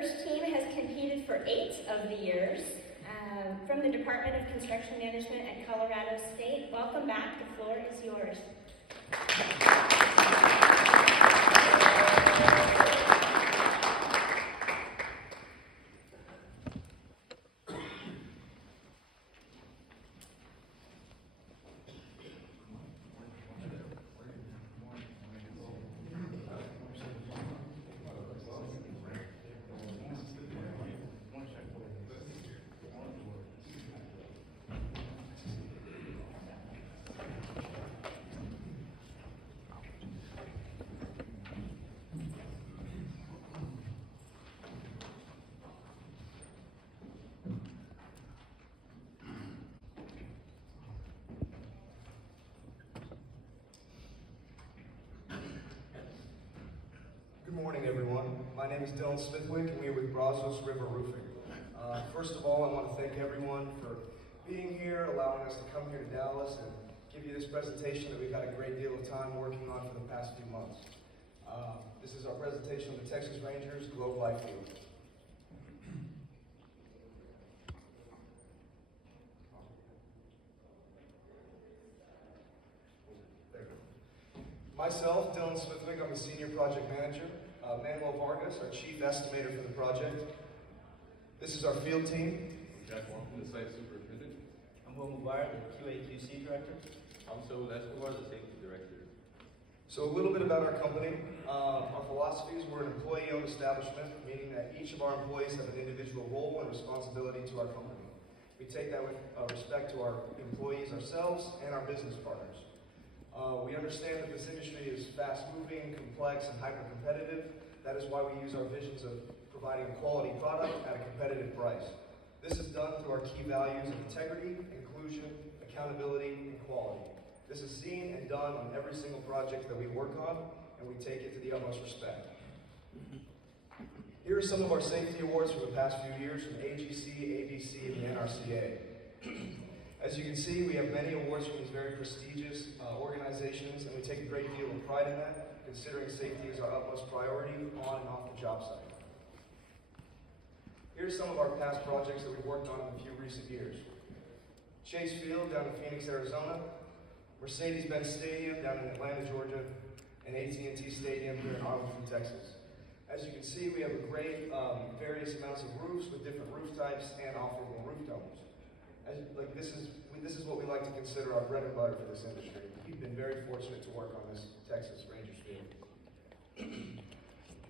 first team has competed for 8 of the years. From the Department of Construction Management at Colorado State, welcome back. The floor is yours. Good morning, everyone. My name is Dylan Smithwick, and we are with Brazos River Roofing. First of all, I want to thank everyone for being here, allowing us to come here to Dallas and give you this presentation that we've had a great deal of time working on for the past few months. This is our presentation of the Texas Rangers Globe Life Field. Myself, Dylan Smithwick, I'm the Senior Project Manager. Manuel Vargas, our Chief Estimator for the project. This is our field team. I'm Jack Walton, the Site Superintendent. I'm Will McGuire, the QA/QC Director. I'm Saul Escobar, the Safety Director. So a little bit about our company. Our philosophy is we're an employee-owned establishment, meaning that each of our employees have an individual role and responsibility to our company. We take that with respect to our employees ourselves and our business partners. We understand that this industry is fast-moving, complex, and hyper-competitive. That is why we use our visions of providing a quality product at a competitive price. This is done through our key values of integrity, inclusion, accountability, and quality. This is seen and done on every single project that we work on, and we take it to the utmost respect. Here are some of our safety awards from the past few years from AGC, ABC, and the NRCA. As you can see, we have many awards from these very prestigious organizations, and we take a great deal of pride in that, considering safety is our utmost priority on and off the job site. Here's some of our past projects that we've worked on in a few recent years. Chase Field down in Phoenix, Arizona, Mercedes-Benz Stadium down in Atlanta, Georgia, and AT&T Stadium here in Arlington, Texas. As you can see, we have a great various amounts of roofs with different roof types and operable roof domes. This is what we like to consider our bread and butter for this industry. We've been very fortunate to work on this Texas Rangers field.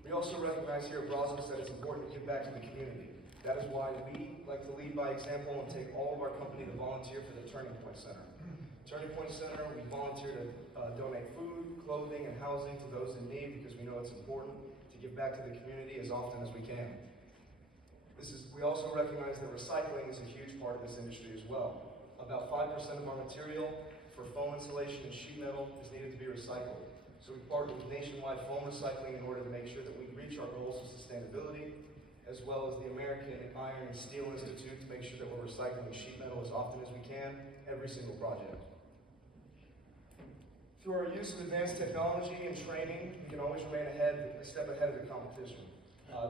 We also recognize here at Brazos that it's important to give back to the community. That is why we like to lead by example and take all of our company to volunteer for the Turning Point Center. Turning Point Center, we volunteer to donate food, clothing, and housing to those in need because we know it's important to give back to the community as often as we can. We also recognize that recycling is a huge part of this industry as well. About 5% of our material for foam insulation and sheet metal is needed to be recycled. So we partner with Nationwide Foam Recycling in order to make sure that we reach our goals of sustainability, as well as the American Iron and Steel Institute to make sure that we're recycling sheet metal as often as we can, every single project. Through our use of advanced technology and training, we can always remain a step ahead of the competition.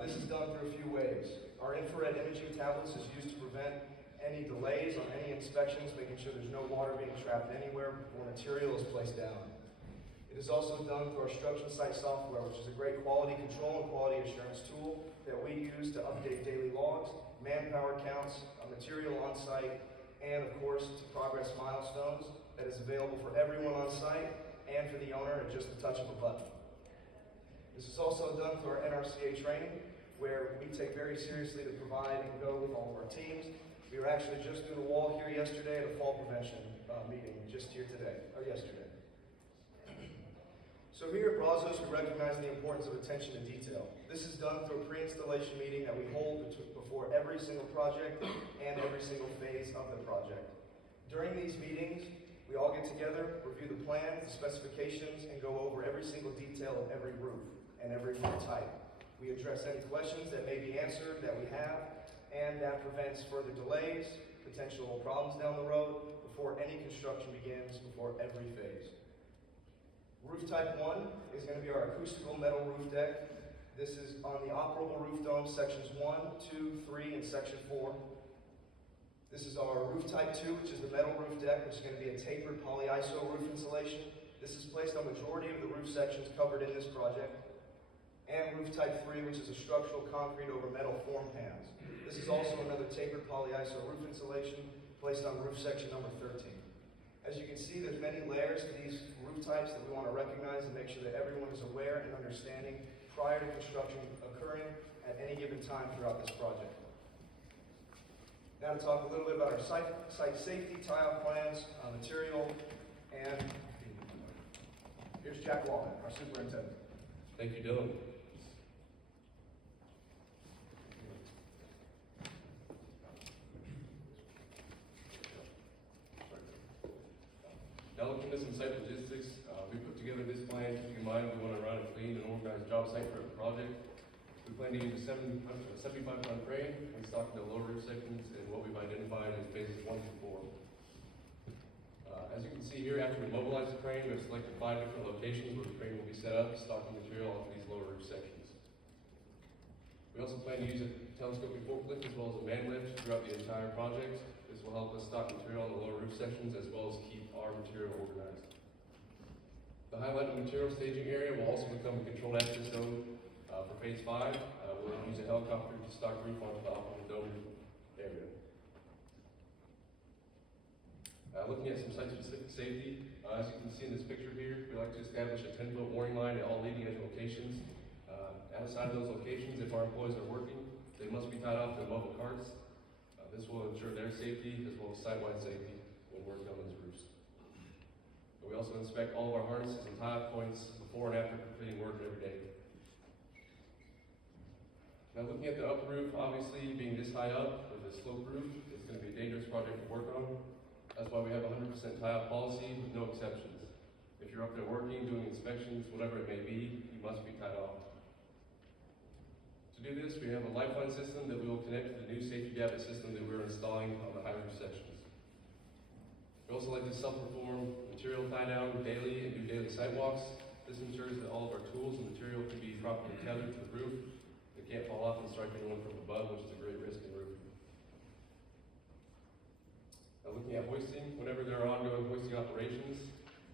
This is done through a few ways. Our infrared imaging tablets is used to prevent any delays on any inspections, making sure there's no water being trapped anywhere before material is placed down. It is also done through our construction site software, which is a great quality control and quality assurance tool that we use to update daily logs, manpower counts, material on site, and of course, to progress milestones that is available for everyone on site and for the owner at just the touch of a button. This is also done through our NRCA training, where we take very seriously to provide and go with all of our teams. We were actually just through the wall here yesterday at a fall prevention meeting, just here today, or yesterday. So here at Brazos, we recognize the importance of attention to detail. This is done through a pre-installation meeting that we hold before every single project and every single phase of the project. During these meetings, we all get together, review the plans, the specifications, and go over every single detail of every roof and every roof type. We address any questions that may be answered that we have, and that prevents further delays, potential problems down the road, before any construction begins, before every phase. Roof type 1 is going to be our acoustical metal roof deck. This is on the operable roof dome, sections 1, 2, 3, and section 4. This is our roof type 2, which is the metal roof deck, which is going to be a tapered polyiso roof insulation. This is placed on majority of the roof sections covered in this project. And roof type 3, which is a structural concrete over metal form pans. This is also another tapered polyiso roof insulation placed on roof section number 13. As you can see, there's many layers to these roof types that we want to recognize and make sure that everyone is aware and understanding prior to construction occurring at any given time throughout this project. Now to talk a little bit about our site safety, tie-off plans, material, and here's Jack Walden, our superintendent. Thank you, Dylan. Now looking at some site logistics, we put together this plan keeping in mind we want to run a clean and organized job site for the project. We plan to use a 75-ton crane installed in the lower roof sections and what we've identified as phases 1 through 4. As you can see here, after we mobilize the crane, we've selected 5 different locations where the crane will be set up, stocking material onto these lower roof sections. We also plan to use a telescoping forklift as well as a man lift throughout the entire project. This will help us stock material on the lower roof sections as well as keep our material organized. The highlighted material staging area will also become a controlled access zone for phase 5. We'll use a helicopter to stock roof onto the operable dome area. Looking at some site-specific safety, as you can see in this picture here, we like to establish a 10-foot warning line at all leading edge locations. Outside of those locations, if our employees are working, they must be tied off to mobile carts. This will ensure their safety as well as site-wide safety when working on those roofs. We also inspect all of our harnesses and tie-off points before and after completing work every day. Now looking at the upper roof, obviously being this high up with a sloped roof, it's going to be a dangerous project to work on. That's why we have a 100% tie-off policy with no exceptions. If you're up there working, doing inspections, whatever it may be, you must be tied off. To do this, we have a lifeline system that we will connect to the new safety data system that we're installing on the high roof sections. We also like to self-perform material tie-down daily and do daily sidewalks. This ensures that all of our tools and material can be properly tethered to the roof. They can't fall off and strike anyone from above, which is a great risk in roofing. Now looking at hoisting, whenever there are ongoing hoisting operations,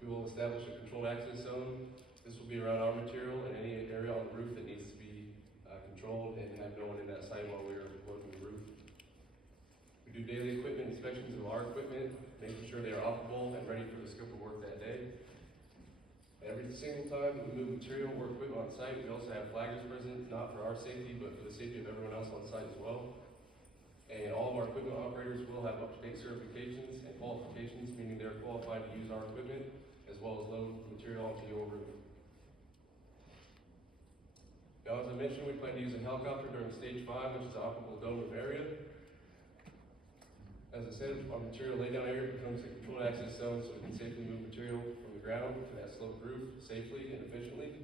we will establish a controlled access zone. This will be around our material and any area on the roof that needs to be controlled and have no one in that site while we are loading the roof. We do daily equipment inspections of our equipment, making sure they are operable and ready for the scope of work that day. Every single time we move material or equipment on site, we also have flaggers present, not for our safety, but for the safety of everyone else on site as well. And all of our equipment operators will have up-to-date certifications and qualifications, meaning they're qualified to use our equipment as well as load material onto your roof. Now, as I mentioned, we plan to use a helicopter during stage 5, which is the operable dome roof area. As I said, our material laydown area becomes a controlled access zone so we can safely move material from the ground to that sloped roof safely and efficiently.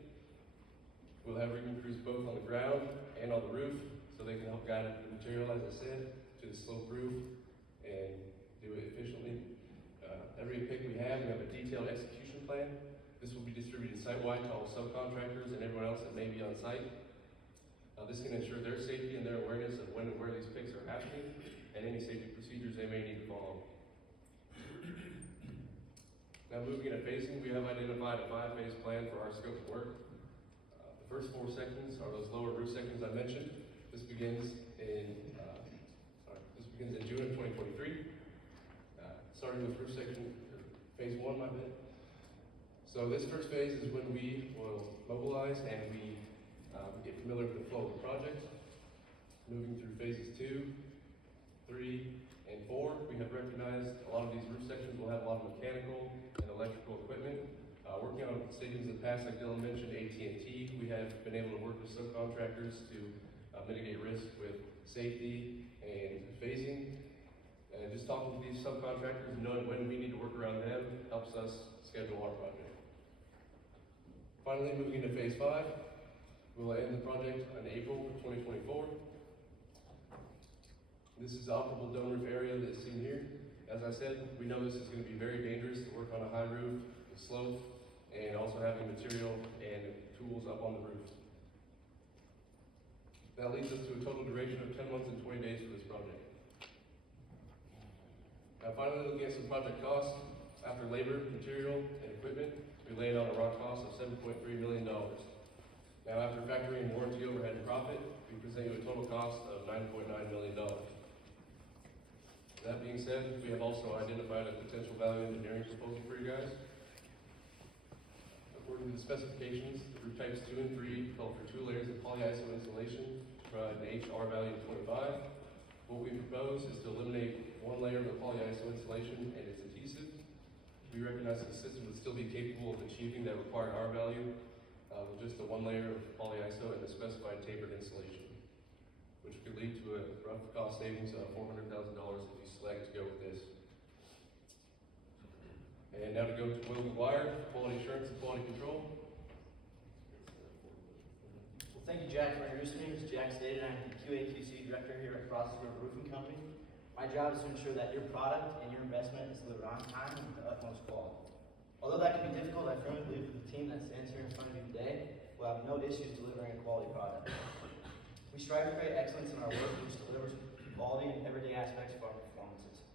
We'll have rigging crews both on the ground and on the roof so they can help guide the material, as I said, to the sloped roof and do it efficiently. Every pick we have a detailed execution plan. This will be distributed site-wide to all subcontractors and everyone else that may be on site. This can ensure their safety and their awareness of when and where these picks are happening and any safety procedures they may need to follow. Now moving into phasing, we have identified a 5-phase plan for our scope of work. The first 4 sections are those lower roof sections I mentioned. This begins in June of 2023. Starting with roof section, phase 1, my bad. So this first phase is when we will mobilize and we get familiar with the flow of the project. Moving through phases 2, 3, and 4, we have recognized a lot of these roof sections will have a lot of mechanical and electrical equipment. Working on stadiums in the past, like Dylan mentioned, AT&T, we have been able to work with subcontractors to mitigate risk with safety and phasing. And just talking to these subcontractors and knowing when we need to work around them helps us schedule our project. Finally, moving into phase 5, we will end the project in April of 2024. This is the operable dome roof area that's seen here. As I said, we know this is going to be very dangerous to work on a high roof with slope and also having material and tools up on the roof. That leads us to a total duration of 10 months and 20 days for this project. Now finally, looking at some project costs, after labor, material, and equipment, we laid on a raw cost of $7.3 million. Now after factoring in warranty, overhead, and profit, we present you a total cost of $9.9 million. That being said, we have also identified a potential value engineering proposal for you guys. According to the specifications, the roof types 2 and 3 call for 2 layers of polyiso insulation to provide an HR value of 25. What we propose is to eliminate 1 layer of the polyiso insulation and its adhesive. We recognize that the system would still be capable of achieving that required R value with just the 1 layer of polyiso and the specified tapered insulation, which could lead to a rough cost savings of $400,000 if you select to go with this. And now to go to Wilton Wire, quality assurance and quality control. Well, thank you, Jack, for introducing me. As Jack stated, I'm the QA/QC director here at Brazos River Roofing Company. My job is to ensure that your product and your investment is delivered on time and with the utmost quality. Although that can be difficult, I firmly believe that the team that stands here in front of you today will have no issues delivering a quality product. We strive to create excellence in our work, which delivers quality in everyday aspects of our performances.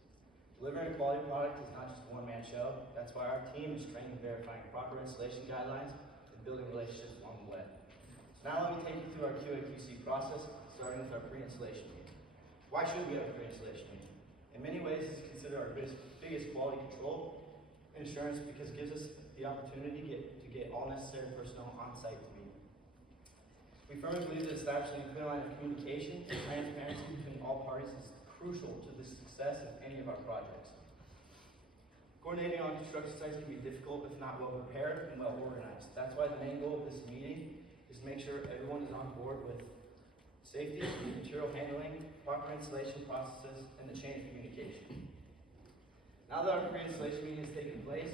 Delivering a quality product is not just a one-man show. That's why our team is trained in verifying proper installation guidelines and building relationships along the way. So now let me take you through our QA/QC process, starting with our pre-installation meeting. Why should we have a pre-installation meeting? In many ways, it's considered our biggest quality control and assurance because it gives us the opportunity to get all necessary personnel on site to meet. We firmly believe that establishing a clear line of communication and transparency between all parties is crucial to the success of any of our projects. Coordinating on construction sites can be difficult if not well prepared and well organized. That's why the main goal of this meeting is to make sure everyone is on board with safety, material handling, proper installation processes, and the chain of communication. Now that our pre-installation meeting has taken place,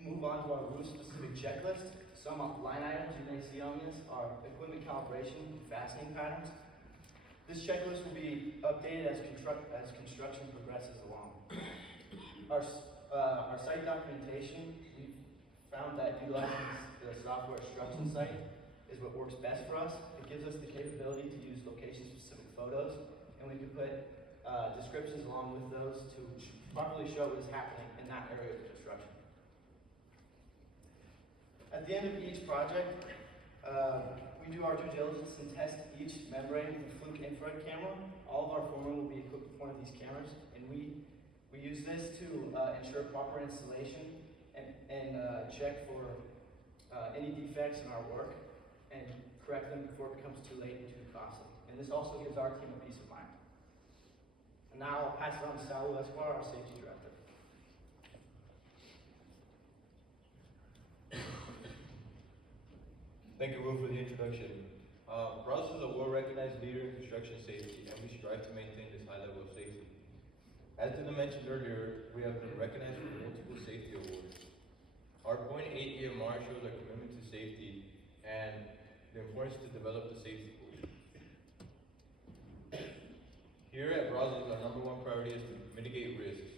we'll move on to our roof-specific checklist. Some line items you may see on this are equipment calibration and fastening patterns. This checklist will be updated as construction progresses along. Our site documentation, we found that utilizing the software Structure Site is what works best for us. It gives us the capability to use location-specific photos, and we can put descriptions along with those to properly show what is happening in that area of construction. At the end of each project, we do our due diligence and test each membrane with a Fluke infrared camera. All of our foremen will be equipped with one of these cameras, and we use this to ensure proper installation and check for any defects in our work and correct them before it becomes too late and too costly. And this also gives our team a peace of mind. And now I'll pass it on to Saul Esquire, our safety director. Thank you, Will, for the introduction. Brazos is a well-recognized leader in construction safety, and we strive to maintain this high level of safety. As Dylan mentioned earlier, we have been recognized for multiple safety awards. Our .8 EMR shows our commitment to safety and the importance to develop the safety culture. Here at Brazos, our #1 priority is to mitigate risks.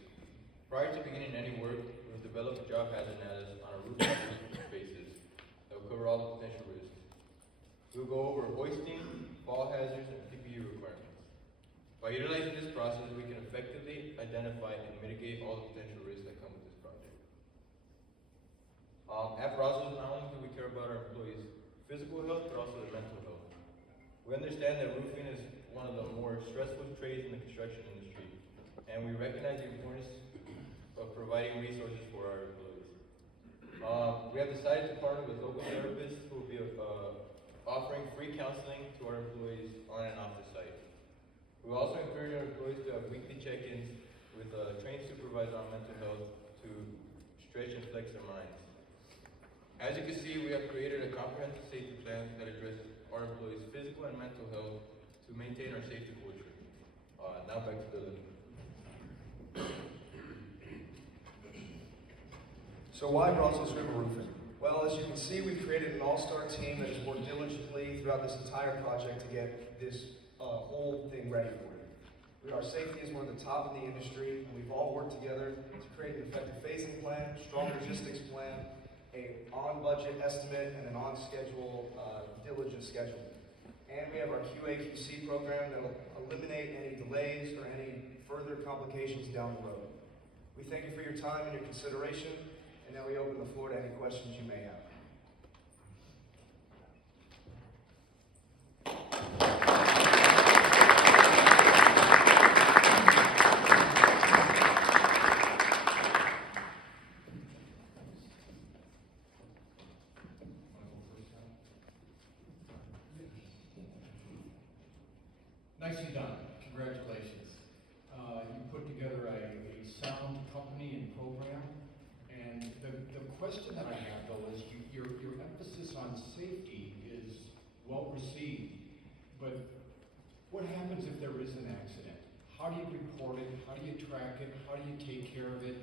Prior to beginning any work, we've developed a job hazard analysis on our roof spaces that will cover all the potential risks. We'll go over hoisting, fall hazards, and PPE requirements. By utilizing this process, we can effectively identify and mitigate all the potential risks that come with this project. At Brazos, not only do we care about our employees' physical health, but also their mental health. We understand that roofing is one of the more stressful trades in the construction industry, and we recognize the importance of providing resources for our employees. We have decided to partner with local therapists who will be offering free counseling to our employees on and off the site. We also encourage our employees to have weekly check-ins with a trained supervisor on mental health to stretch and flex their minds. As you can see, we have created a comprehensive safety plan that addresses our employees' physical and mental health to maintain our safety culture. Now back to Dylan. So why Brazos River Roofing? Well, as you can see, we've created an all-star team that has worked diligently throughout this entire project to get this whole thing ready for you. Our safety is one of the top in the industry, and we've all worked together to create an effective phasing plan, strong logistics plan, a on-budget estimate, and an on-schedule diligent schedule. And we have our QA/QC program that will eliminate any delays or any further complications down the road. We thank you for your time and your consideration, and now we open the floor to any questions you may have. Nicely done. Congratulations. You put together a sound company and program. And the question that I have though is your emphasis on safety is well received. But what happens if there is an accident? How do you report it? How do you track it? How do you take care of it?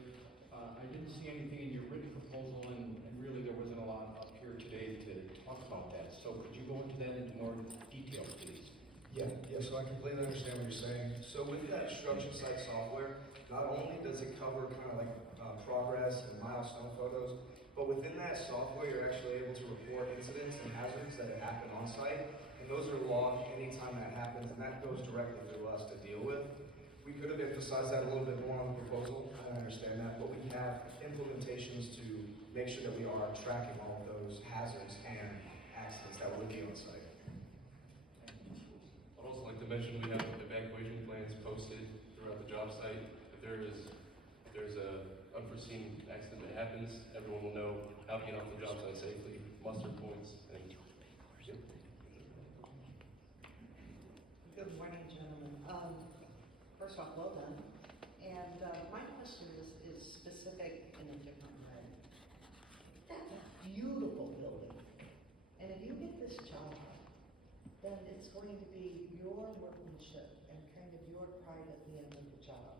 I didn't see anything in your written proposal, and really there wasn't a lot up here today to talk about that. So could you go into that into more detail, please? Yeah, so I completely understand what you're saying. So with that construction site software, not only does it cover kind of like progress and milestone photos, but within that software, you're actually able to report incidents and hazards that have happened on site, and those are logged anytime that happens, and that goes directly through us to deal with. We could have emphasized that a little bit more on the proposal, I understand that, but we have implementations to make sure that we are tracking all of those hazards and accidents that would be on site. I'd also like to mention we have evacuation plans posted throughout the job site. If there's a unforeseen accident that happens, everyone will know how to get off the job site safely, muster points, and Good morning, gentlemen. First off, well done. And my question is specific in a different way. That's a beautiful building. And if you get this job, then it's going to be your workmanship and kind of your pride at the end of the job.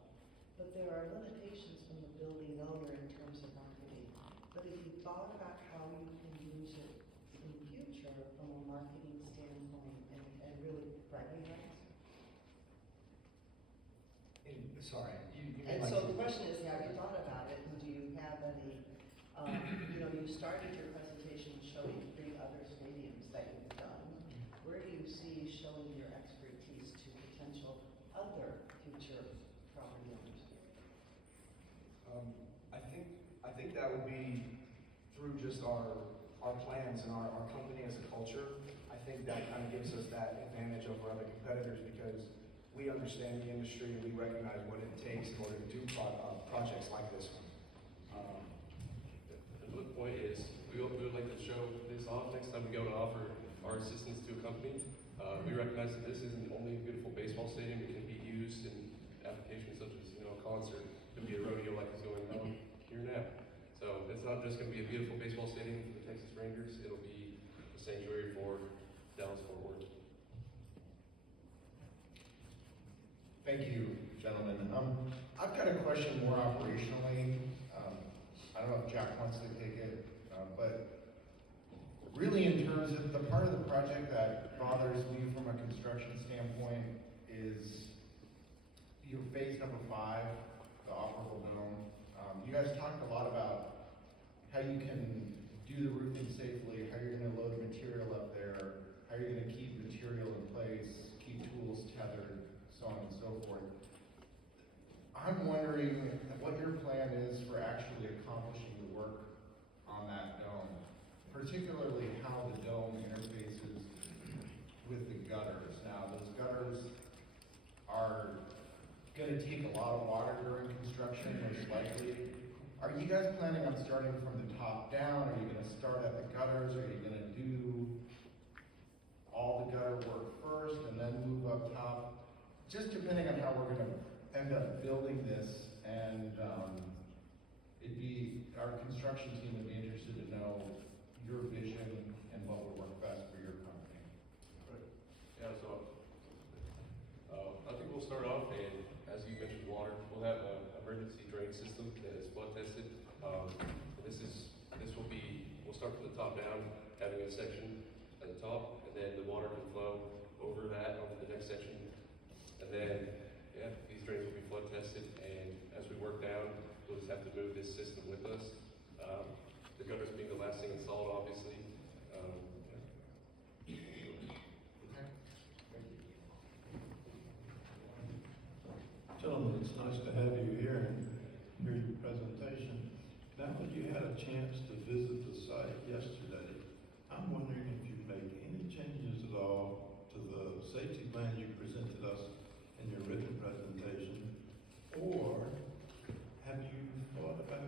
But there are limitations from the building owner in terms of marketing. But if you thought about how you can use it in the future from a marketing standpoint and really bragging rights. Sorry, you mean And like... so the question is, have you thought about it, and do you have any, you started your presentation showing 3 other stadiums that you've done. Where do you see showing your expertise to potential other future property owners? I think that would be through just our plans and our company as a culture. I think that kind of gives us that advantage over other competitors because we understand the industry and we recognize what it takes in order to do projects like this one. the point is we would like to show this off next time we go to offer our assistance to a company. We recognize that this isn't only a beautiful baseball stadium, it can be used in applications such as a concert, it could be a rodeo like is going on here now. So it's not just going to be a beautiful baseball stadium for the Texas Rangers, it'll be a sanctuary for Dallas-Fort Worth. Thank you, gentlemen. I've got a question more operationally. I don't know if Jack wants to take it, but really in terms of the part of the project that bothers me from a construction standpoint is your phase number 5, the operable dome. You guys talked a lot about how you can do the roofing safely, how you're going to load material up there, how you're going to keep material in place, keep tools tethered, so on and so forth. I'm wondering what your plan is for actually accomplishing the work on that dome, particularly how the dome interfaces with the gutters. Now, those gutters are going to take a lot of water during construction, most likely. Are you guys planning on starting from the top down? Are you going to start at the gutters? Are you going to do all the gutter work first and then move up top? Just depending on how we're going to end up building this, and our construction team would be interested to know your vision and what would work best for your company. Right. Yeah, so I think we'll start off, and as you mentioned, water. We'll have an emergency drain system that is flood tested. We'll start from the top down, having a section at the top, and then the water can flow over that onto the next section. And then, these drains will be flood tested, and as we work down, we'll just have to move this system with us. The gutters being the last thing installed, obviously. Okay. nice to have you here and hear your presentation. Now that you had a chance to visit the site yesterday, I'm wondering if you've made any changes at all to the safety plan you presented us in your written presentation, or have you thought about,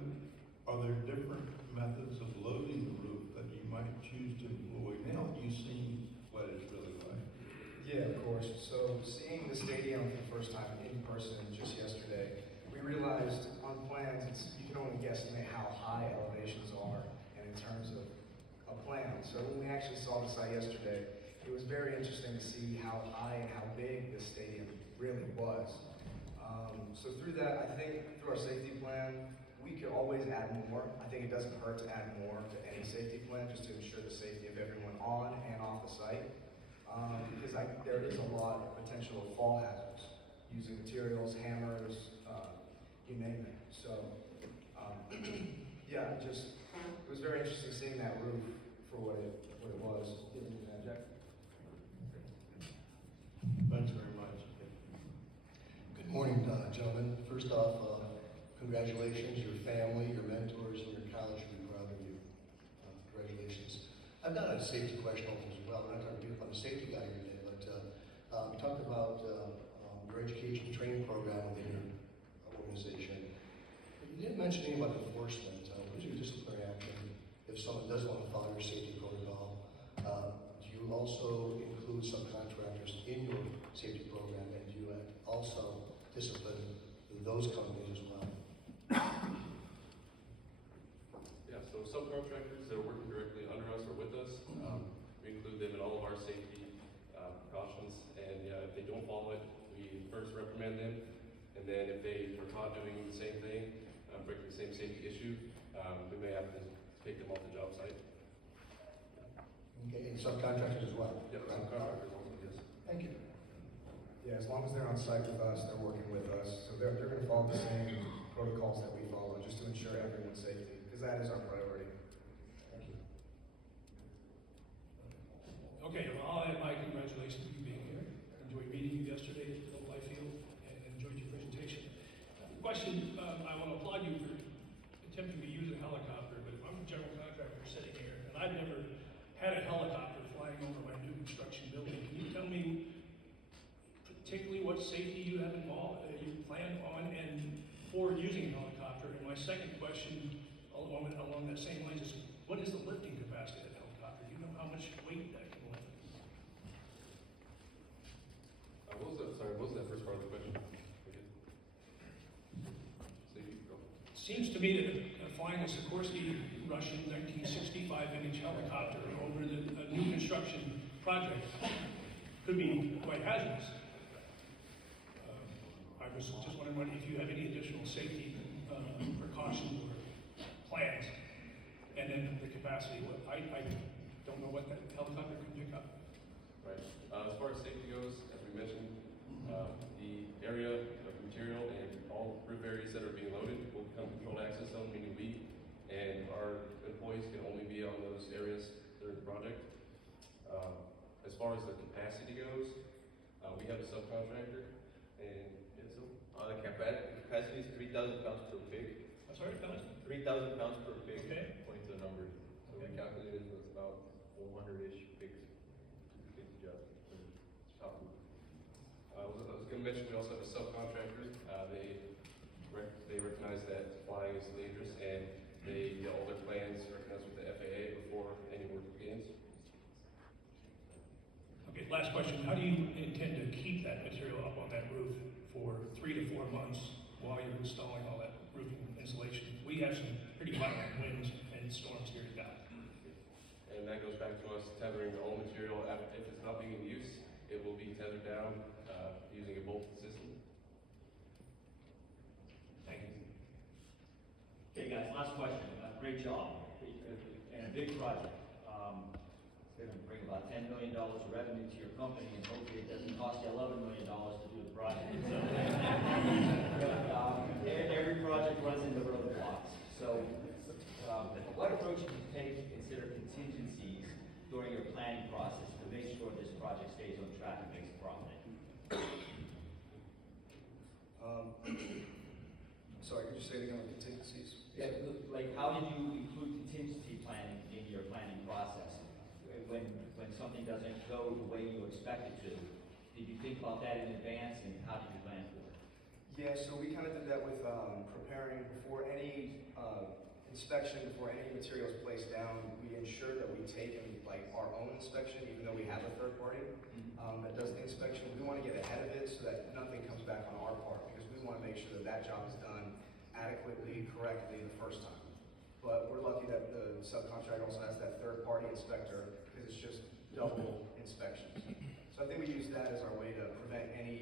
are there different methods of loading the roof that you might choose to employ now that you've seen what it's really like? Yeah, of course. So seeing the stadium for the first time in person just yesterday, we realized on plans, you can only guesstimate how high elevations are and in terms of a plan. So when we actually saw the site yesterday, it was very interesting to see how high and how big this stadium really was. So through that, I think through our safety plan, we could always add more. I think it doesn't hurt to add more to any safety plan just to ensure the safety of everyone on and off the site. Because there is a lot of potential fall hazards using materials, hammers, you name it. So, yeah, it was very interesting seeing that roof for what it was. Jack? Thanks very much. Good morning, gentlemen. First off, congratulations, your family, your mentors, and your college should be proud of you. Congratulations. I've got a safety question as well. I'm not going to beat up on the safety guy here today, but we talked about your education training program within your organization. You didn't mention anything about enforcement. What is your disciplinary action if someone does want to follow your safety protocol? Do you also include subcontractors in your safety program, and do you also discipline those companies as well? Yeah, so subcontractors that are working directly under us or with us, we include them in all of our safety precautions. And yeah, if they don't follow it, we first reprimand them. And then if they are caught doing the same thing, breaking the same safety issue, we may have to take them off the job site. Okay, and subcontractors as well? Yeah, subcontractors also, yes. Thank you. Yeah, as long as they're on site with us, they're working with us. So they're going to follow the same protocols that we follow just to ensure everyone's safety, because that is our priority. Thank you. Okay, well, I'll add my congratulations to you being here. Enjoyed meeting you yesterday at the Life Field and enjoyed your presentation. Question, I want to applaud you for attempting to use a helicopter, but if I'm a general contractor sitting here and I've never had a helicopter flying over my new construction building, can you tell me particularly what safety you have involved, you plan on and for using a helicopter? And my second question along that same lines is, what is the lifting capacity of the helicopter? Do you know how much weight that can lift? What was that first part of the question? So you go. Seems to me that flying a Sikorsky Russian 1965-inch helicopter over a new construction project could be quite hazardous. I was just wondering if you have any additional safety precautions or plans, and then the capacity. I don't know what that helicopter can pick up. Right. As far as safety goes, as we mentioned, the area of material and all roof areas that are being loaded will become controlled access zone, meaning we and our employees can only be on those areas during the project. As far as the capacity goes, we have a subcontractor, and it's The capacity is 3,000 pounds per pig. I'm sorry, Thomas? 3,000 pounds per pig, Okay. according to the numbers. So we calculated it's about 400-ish pigs to get the job. I was going to mention we also have a subcontractor. They recognize that flying is dangerous, and they get all their plans recognized with the FAA before any work begins. Okay, last question. How do you intend to keep that material up on that roof for 3 to 4 months while you're installing all that roofing insulation? We have some pretty violent winds and storms here in Dallas. And that goes back to us tethering all material. If it's not being in use, it will be tethered down using a bolted system. Thank you. Okay, guys, last question. Great job. And a big project. It's going to bring about $10 million of revenue to your company, and hopefully it doesn't cost you $11 million to do the project. So, every project runs into roadblocks. So, what approach do you take to consider contingencies during your planning process to make sure this project stays on track and makes a profit? Sorry, could you say it again with contingencies? Yeah, like, how did you include contingency planning in your planning process? When something doesn't go the way you expect it to, did you think about that in advance, and how did you plan for it? Yeah, so we kind of did that with preparing before any inspection, before any materials placed down. We ensure that we take like our own inspection, even though we have a third party that does the inspection. We want to get ahead of it so that nothing comes back on our part, because we want to make sure that that job is done adequately, correctly the first time. But we're lucky that the subcontractor also has that third party inspector, because it's just double inspections. So I think we use that as our way to prevent any